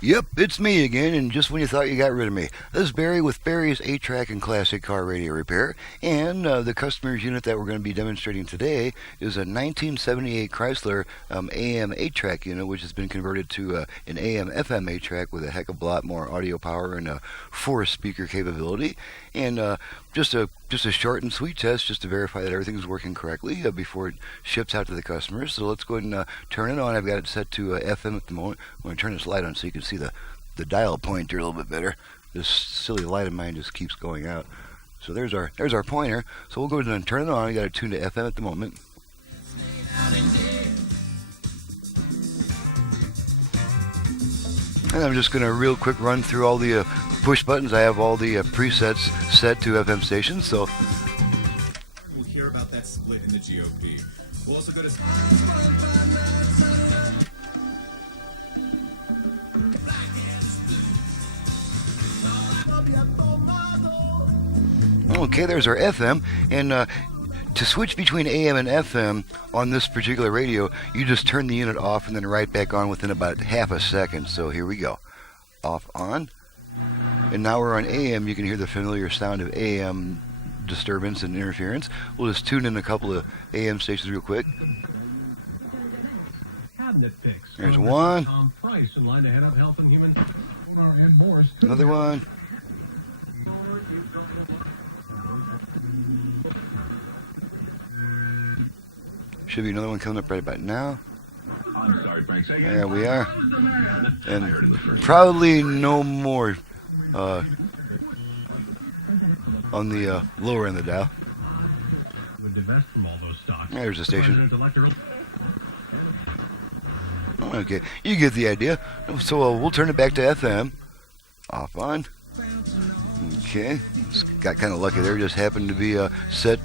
Yep, it's me again, and just when you thought you got rid of me. This is Barry with Barry's 8-Track and Classic Car Radio Repair, and the customer's unit that we're going to be demonstrating today is a 1978 Chrysler AM 8-Track unit, which has been converted to an AM FM 8-Track with a heck of a lot more audio power and 4-speaker capability. And just a short and sweet test just to verify that everything is working correctly before it ships out to the customers. So let's go ahead and turn it on. I've got it set to FM at the moment. I'm going to turn this light on so you can see the dial pointer a little bit better. This silly light of mine just keeps going out. So there's our pointer. So we'll go ahead and turn it on. I got it tuned to FM at the moment. And I'm just going to real quick run through all the push buttons. I have all the presets set to FM stations. So we'll hear about that split in the GOP. We'll also go to okay, there's our FM, and to switch between AM and FM on this particular radio, you just turn the unit off and then right back on within about half a second. So here we go. Off, on. And now we're on AM. You can hear the familiar sound of AM disturbance and interference. We'll just tune in a couple of AM stations real quick. There's one. Another one. Should be another one coming up right about now. I'm sorry, Frank. There we are. And probably no more on the lower end of the dial. There's the station. Okay, you get the idea. So we'll turn it back to FM. Off, on. Okay, got kind of lucky there. Just happened to be set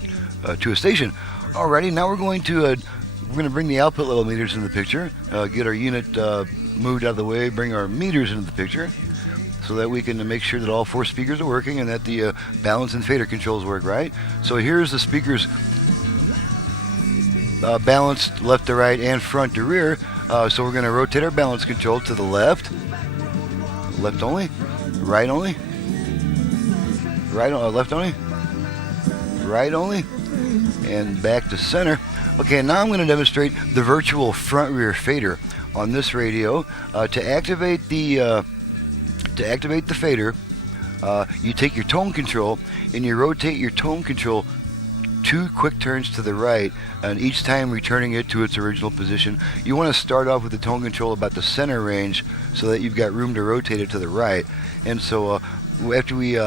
to a station. Alrighty, now we're going to bring the output level meters into the picture, get our unit moved out of the way, bring our meters into the picture, so that we can make sure that all 4 speakers are working and that the balance and fader controls work right. So here's the speakers balanced left to right and front to rear. So we're going to rotate our balance control to the left only, right only, left only, right only, and back to center. Okay, now I'm going to demonstrate the virtual front-rear fader on this radio. To activate the fader, you take your tone control and you rotate your tone control 2 quick turns to the right, and each time returning it to its original position. You want to start off with the tone control about the center range so that you've got room to rotate it to the right. And so after we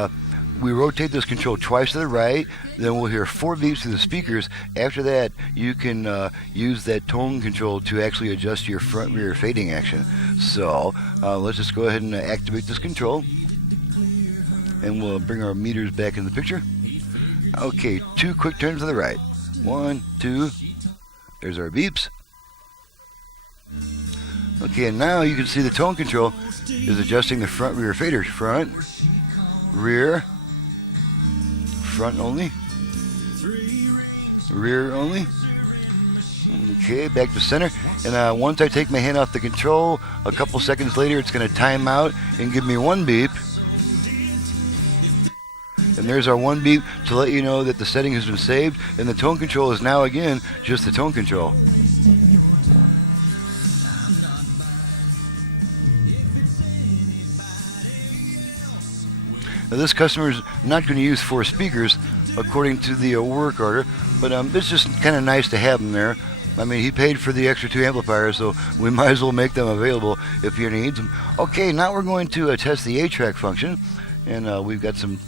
rotate this control twice to the right, then we'll hear 4 beeps through the speakers. After that, you can use that tone control to actually adjust your front-rear fading action. So let's just go ahead and activate this control, and we'll bring our meters back in the picture. Okay, 2 quick turns to the right. 1, 2. There's our beeps. Okay, and now you can see the tone control is adjusting the front-rear faders. Front, rear, front only, rear only. Okay, back to center. And once I take my hand off the control, a couple seconds later it's going to time out and give me 1 beep. And there's our 1 beep to let you know that the setting has been saved, and the tone control is now again just the tone control. Now this customer is not going to use 4 speakers according to the work order, but it's just kind of nice to have them there. I mean, he paid for the extra 2 amplifiers, so we might as well make them available if he needs them. Okay, now we're going to test the 8-track function, and we've got some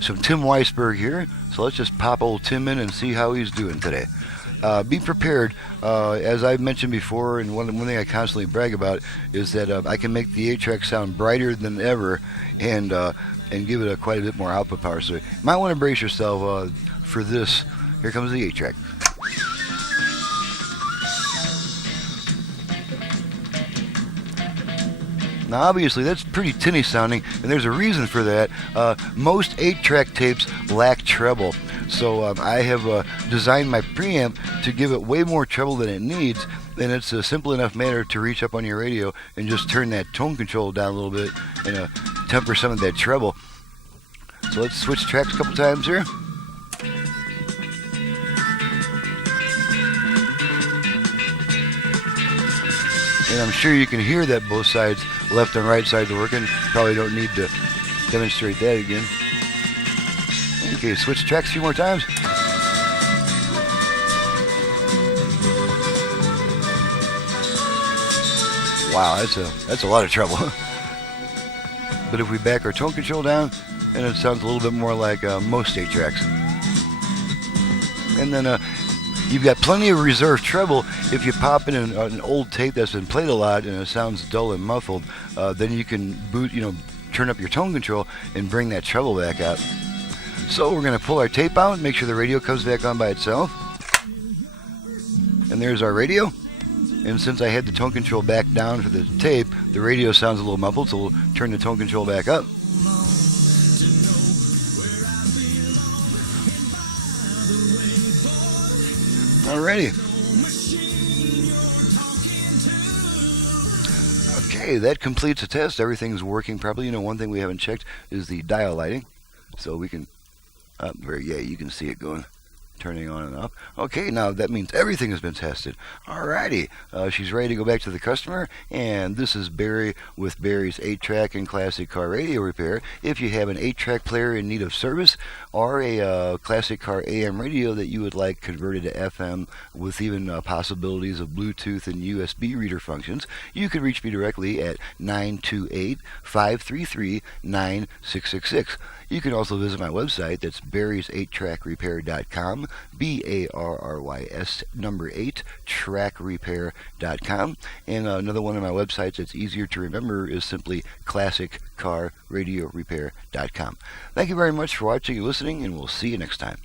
Tim Weisberg here, so let's just pop old Tim in and see how he's doing today. Be prepared, as I've mentioned before, and one thing I constantly brag about is that I can make the 8-track sound brighter than ever, and give it quite a bit more output power. So you might want to brace yourself for this. Here comes the 8-track. Now obviously that's pretty tinny sounding, and there's a reason for that. Most 8-track tapes lack treble, so I have designed my preamp to give it way more treble than it needs. And it's a simple enough manner to reach up on your radio and just turn that tone control down a little bit and temper some of that treble. So let's switch tracks a couple times here. And I'm sure you can hear that both sides, left and right sides, are working. Probably don't need to demonstrate that again. Okay, switch tracks a few more times. Wow, that's a lot of trouble. But if we back our tone control down, then it sounds a little bit more like most 8 tracks. And then you've got plenty of reserve treble. If you pop in an old tape that's been played a lot and it sounds dull and muffled, then you can turn up your tone control and bring that treble back out. So we're going to pull our tape out and make sure the radio comes back on by itself. And there's our radio. And since I had the tone control back down for the tape, the radio sounds a little muffled, so we'll turn the tone control back up. Alrighty. Okay, that completes the test. Everything's working properly. One thing we haven't checked is the dial lighting. So we can, you can see it going. Turning on and off. Okay, now that means everything has been tested. Alrighty, she's ready to go back to the customer, and this is Barry with Barry's 8-track and classic car radio repair. If you have an 8-track player in need of service, or a classic car AM radio that you would like converted to FM with even possibilities of Bluetooth and USB reader functions, you can reach me directly at 928-533-9666. You can also visit my website, that's barrys8trackrepair.com, BARRYS number 8, trackrepair.com. And another one of my websites that's easier to remember is simply classiccarradiorepair.com. Thank you very much for watching and listening, and we'll see you next time.